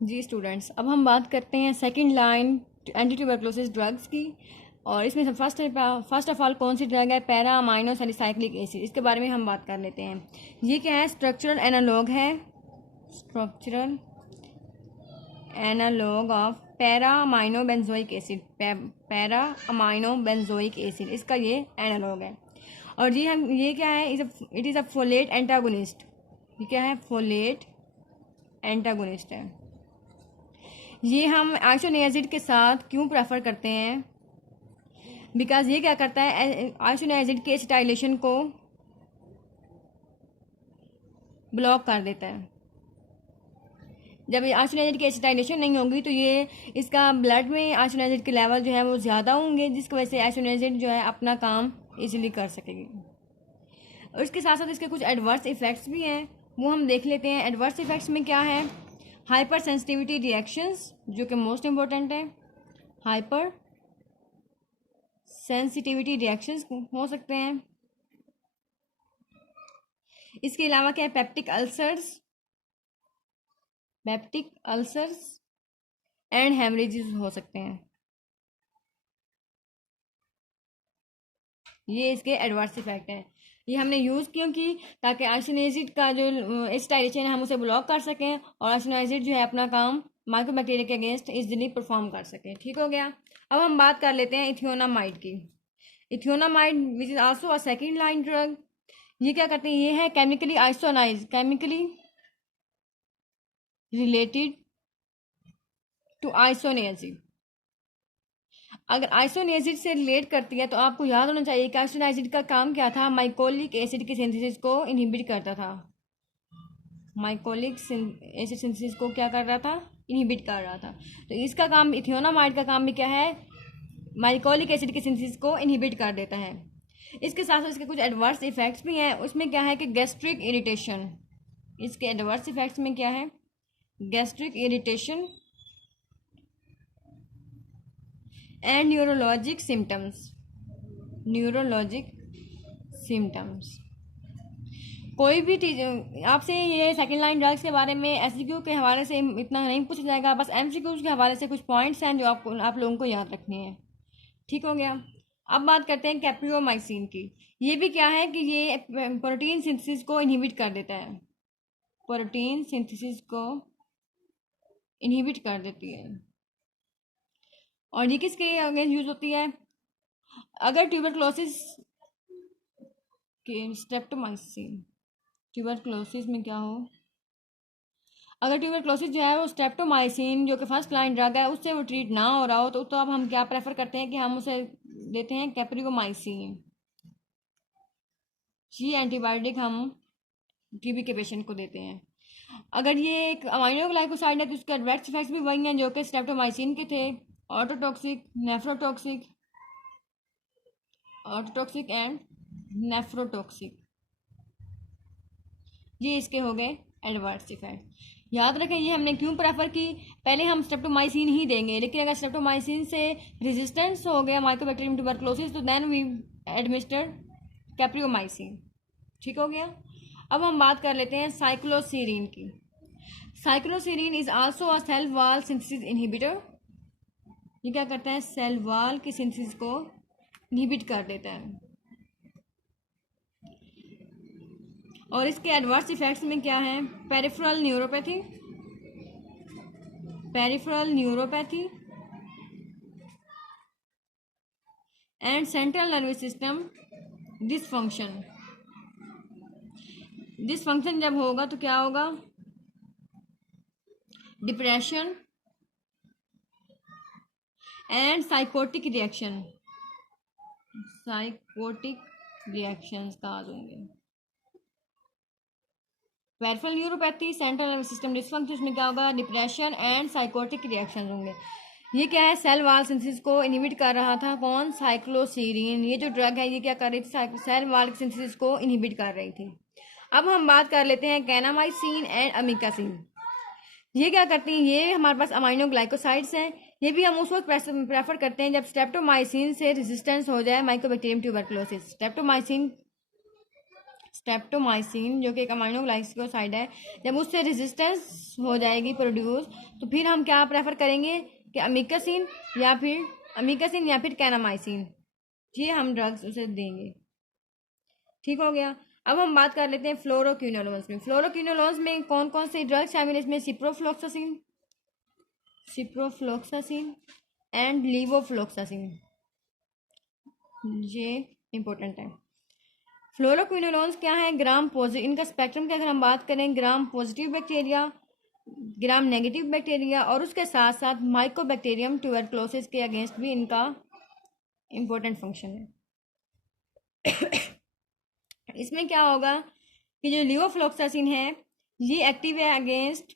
जी students, अब हम बात करते हैं second line anti tuberculosis drugs की। और इसमें से फर्स्ट ऑफ ऑल कौन सी ड्रग है? Para amino salicylic acid. इसके बारे में हम बात कर लेते हैं। ये क्या है? स्ट्रक्चरल एनालॉग है, structural analogue of para amino benzoic acid. Para amino benzoic acid इसका ये एनालॉग है। और ये क्या है? It is a folate antagonist. ये क्या है? फोलेट एंटागोनिस्ट है। ये हम आइसोनियाजिड के साथ क्यों प्रेफर करते हैं? बिकॉज ये क्या करता है? आइसोनियाजिड के एसिटाइलेशन को ब्लॉक कर देता है। जब आइसोनियाजिड की एसिटाइलेशन नहीं होगी तो ये इसका ब्लड में आइसोनियाजिड के लेवल जो है वो ज़्यादा होंगे, जिसकी वजह से आइसोनियाजिड जो है अपना काम इजीली कर सकेगी। और इसके साथ साथ इसके कुछ एडवर्स इफेक्ट्स भी हैं, वो हम देख लेते हैं। एडवर्स इफेक्ट्स में क्या है? हाइपर सेंसिटिविटी रिएक्शंस, जो कि मोस्ट इम्पोर्टेंट है। हाइपर सेंसिटिविटी रिएक्शंस हो सकते हैं। इसके अलावा क्या है? पेप्टिक अल्सर्स एंड हेमरेजेस हो सकते हैं। ये इसके एडवर्स इफेक्ट है। ये हमने यूज़ क्यों की? ताकि आइसोनियाजिड का जो एसिटाइलेशन है हम उसे ब्लॉक कर सकें और आइसोनियाजिड जो है अपना काम माइक्रोबैक्टीरिया के अगेंस्ट इजीली परफॉर्म कर सकें। ठीक हो गया। अब हम बात कर लेते हैं इथियोनामाइड की। Ethionamide which is also a second line drug. ये क्या करते हैं? ये है chemically isoniazid, chemically related to isoniazid. अगर आइसोनियाजिड से रिलेट करती है तो आपको याद होना चाहिए कि आइसोनियाजिड का काम क्या था? माइकोलिक एसिड की सिंथेसिस को इनहिबिट करता था। माइकोलिक एसिड सिंथेसिस को क्या कर रहा था? इनहिबिट कर रहा था। तो इसका काम, इथियोनामाइड का काम भी क्या है? माइकोलिक एसिड की सिंथेसिस को इनहिबिट कर देता है। इसके साथ साथ इसके कुछ एडवर्स इफेक्ट्स भी हैं। उसमें क्या है कि गैस्ट्रिक इरिटेशन। इसके एडवर्स इफेक्ट्स में क्या है? Gastric irritation and neurologic symptoms. कोई भी आपसे ये सेकेंड लाइन ड्रग्स के बारे में एसक्यू के हवाले से इतना नहीं पूछा जाएगा, बस एमसीक्यूज के हवाले से कुछ पॉइंट्स हैं जो आप लोगों को याद रखने हैं। ठीक हो गया। अब बात करते हैं कैप्रियोमाइसिन की। ये भी क्या है कि ये प्रोटीन सिंथेसिस को इनहिबिट कर देता है। प्रोटीन सिंथेसिस को इनहिबिट कर देती है। और ये किसके अगेंस्ट यूज होती है? अगर ट्यूबरक्लोसिस के स्ट्रेप्टोमाइसिन, ट्यूबरक्लोसिस में क्या हो? अगर ट्यूबरक्लोसिस जो है वो स्ट्रेप्टोमाइसिन जो कि फर्स्ट लाइन ड्रग है उससे वो ट्रीट ना हो रहा हो तो अब हम क्या प्रेफर करते हैं कि हम उसे देते हैं कैप्रियोमाइसिन। ये एंटीबायोटिक हम टीबी के पेशेंट को देते हैं। अगर ये एक अमाइनो ग्लाइकोसाइड है तो उसके एडवर्स इफेक्ट्स भी वही हैं जो कि स्ट्रेप्टोमाइसिन के थे। ऑटोटॉक्सिक, एंड नेफ्रोटॉक्सिक, ये इसके हो गए एडवर्स इफेक्ट। याद रखें ये हमने क्यों प्रेफर की? पहले हम स्ट्रेप्टोमाइसिन ही देंगे, लेकिन अगर स्ट्रेप्टोमाइसिन से रेजिस्टेंस हो गया माइकोबैक्टीरियम ट्यूबरक्लोसिस तो देन वी एडमिनिस्टर कैप्रियोमाइसिन। ठीक हो गया। अब हम बात कर लेते हैं साइक्लोसीरीन की। Cycloserine is also a cell wall synthesis inhibitor. ये क्या करता है? सेल वॉल की सिंथेसिस को इनहिबिट कर देता है। और इसके एडवर्स इफेक्ट्स में क्या है? Peripheral neuropathy and central nervous system dysfunction जब होगा तो क्या होगा? डिप्रेशन एंड साइकोटिक रिएक्शंस काज होंगे। Peripheral neuropathy, central nervous system dysfunction में क्या होगा? डिप्रेशन एंड साइकोटिक रिएक्शन होंगे। ये क्या है? सेल वॉल सिंथेसिस को इनहिबिट कर रहा था। कौन? साइक्लोसीरीन। ये जो ड्रग है ये क्या कर रही थी? सेल वॉल सिंथेसिस को इनहिबिट कर रही थी। अब हम बात कर लेते हैं कैनामाइसिन एंड अमिकासिन। ये क्या करती हैं? ये हमारे पास अमाइनो ग्लाइकोसाइड्स हैं। ये भी हम उस वक्त प्रेफर करते हैं जब स्ट्रेप्टोमाइसिन से रेजिस्टेंस हो जाए माइकोबैक्टीरियम ट्यूबरकुलोसिस। स्ट्रेप्टोमाइसिन जो कि एक अमाइनो ग्लाइकोसाइड है, जब उससे रेजिस्टेंस हो जाएगी प्रोड्यूस, तो फिर हम क्या प्रेफर करेंगे कि अमीकासिन या फिर कैनामाइसिन, ये हम ड्रग्स उसे देंगे। ठीक हो गया। अब हम बात कर लेते हैं फ्लोरोक्विनोलोन्स में। फ्लोरोक्विनोलोन्स में कौन कौन से ड्रग्स शामिल है? इसमें सिप्रोफ्लोक्सासिन एंड लीवोफ्लोक्सासिन, ये इंपॉर्टेंट है। फ्लोरोक्विनोलोन्स क्या है? ग्राम पॉजिटिव, इनका स्पेक्ट्रम की अगर हम बात करें, gram positive bacteria, gram negative bacteria और उसके साथ साथ माइकोबैक्टीरियम ट्यूबरक्लोसिस के अगेंस्ट भी इनका इंपॉर्टेंट फंक्शन है। इसमें क्या होगा कि जो लीवोफ्लोक्सासिन है ये एक्टिव है अगेंस्ट,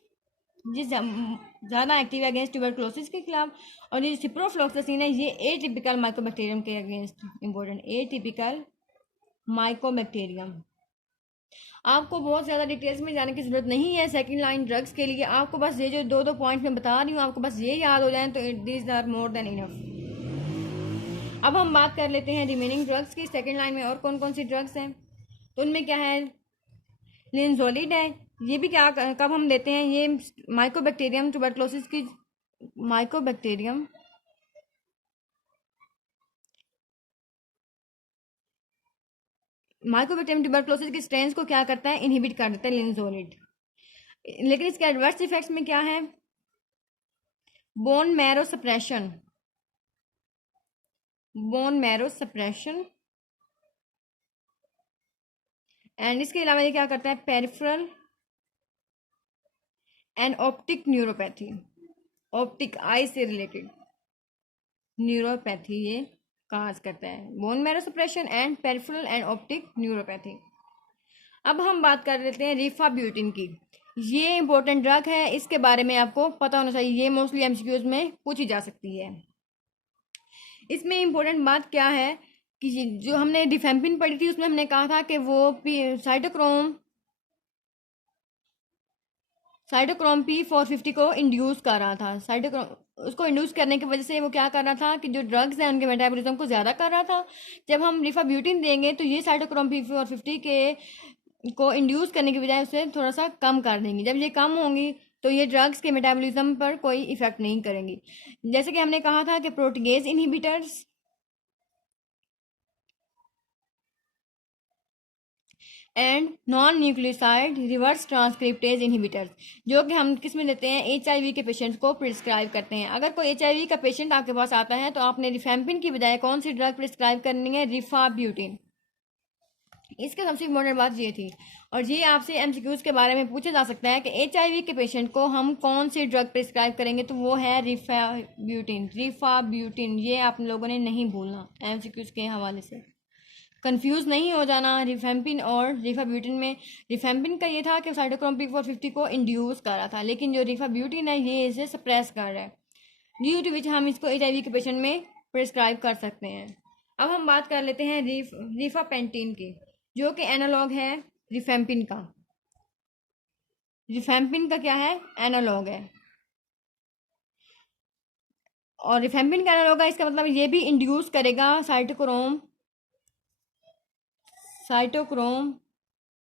ये ज़्यादा एक्टिव है अगेंस्ट ट्यूबरक्लोसिस के खिलाफ, और ये सिप्रोफ्लोक्सासिन है ये एटिपिकल माइकोबैक्टीरियम के अगेंस्ट इंपॉर्टेंट, एटिपिकल माइकोबैक्टीरियम। आपको बहुत ज़्यादा डिटेल्स में जाने की ज़रूरत नहीं है सेकंड लाइन ड्रग्स के लिए, आपको बस ये जो दो पॉइंट मैं बता रही हूँ आपको बस ये याद हो जाए तो these are more than enough. अब हम बात कर लेते हैं रिमेनिंग ड्रग्स की। सेकंड लाइन में और कौन कौन सी ड्रग्स हैं, तो उनमें क्या है? लिंजोलिड है, ये भी क्या कब हम देते हैं? ये माइकोबैक्टीरियम ट्यूबरक्लोसिस की माइकोबैक्टीरियम ट्यूबरक्लोसिस के स्ट्रेन्स को क्या करता है? इनहिबिट कर देता है लिंजोलिड। लेकिन इसके एडवर्स इफेक्ट्स में क्या है? बोन मैरो सप्रेशन एंड इसके अलावा ये क्या करता है? Peripheral and optic neuropathy, optic eye से रिलेटेड न्यूरोपैथी ये काज करता है। Bone marrow suppression and peripheral and optic neuropathy. अब हम बात कर लेते हैं रिफाब्यूटिन की। ये इंपॉर्टेंट ड्रग है, इसके बारे में आपको पता होना चाहिए, ये मोस्टली एमसीक्यूज में पूछी जा सकती है। इसमें इंपॉर्टेंट बात क्या है कि जो हमने डिफेम्पिन पढ़ी थी उसमें हमने कहा था कि वो साइटोक्रोम P450 को इंड्यूस कर रहा था। साइटोक्रोम उसको इंड्यूस करने की वजह से वो क्या कर रहा था कि जो ड्रग्स हैं उनके मेटाबॉलिज्म को ज़्यादा कर रहा था। जब हम रिफाब्यूटिन देंगे तो ये साइटोक्रोम P450 के को इंड्यूस करने की बजाय उसे थोड़ा सा कम कर देंगी। जब ये कम होंगी तो ये ड्रग्स के मेटाबॉलिज्म पर कोई इफेक्ट नहीं करेंगी। जैसे कि हमने कहा था कि protease inhibitors and non nucleoside reverse transcriptase inhibitors, जो कि हम किस में देते हैं? HIV के पेशेंट्स को प्रिस्क्राइब करते हैं। अगर कोई HIV का पेशेंट आपके पास आता है तो आपने रिफेम्पिन की बजाय कौन सी ड्रग प्रिस्क्राइब करनी है? रिफाब्यूटिन। इसके सबसे इम्पोर्टेंट बात ये थी, और ये आपसे एमसीक्यूज के बारे में पूछा जा सकता है कि HIV के पेशेंट को हम कौन सी ड्रग प्रिस्क्राइब करेंगे, तो वो है रिफाब्यूटिन। ये आप लोगों ने नहीं भूलना एमसीक्यूज के हवाले से, कंफ्यूज नहीं हो जाना रिफेम्पिन और रिफाब्यूटिन में। रिफेम्पिन का ये था कि साइटोक्रोम P450 को इंड्यूस कर रहा था, लेकिन जो रिफाब्यूटिन है ये इसे सप्रेस कर रहा है, ड्यू टू विच हम इसको HIV के पेशेंट में प्रिस्क्राइब कर सकते हैं। अब हम बात कर लेते हैं रिफापेंटिन की, जो कि एनालॉग है रिफेम्पिन का। रिफेम्पिन का क्या है? एनालॉग है, और रिफेम्पिन का एनालॉग है, इसका मतलब ये भी इंड्यूस करेगा साइटोक्रोम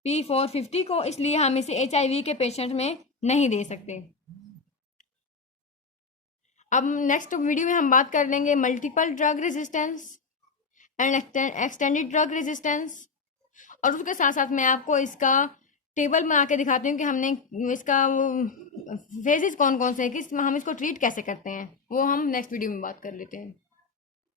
P450 को, इसलिए हम इसे HIV के पेशेंट में नहीं दे सकते। अब नेक्स्ट वीडियो में हम बात कर लेंगे multiple drug resistance and extended drug resistance, और उसके साथ साथ मैं आपको इसका टेबल में आके दिखाती हूँ कि हमने इसका फेजेस कौन कौन से हैं, किस हम इसको ट्रीट कैसे करते हैं, वो हम नेक्स्ट वीडियो में बात कर लेते हैं।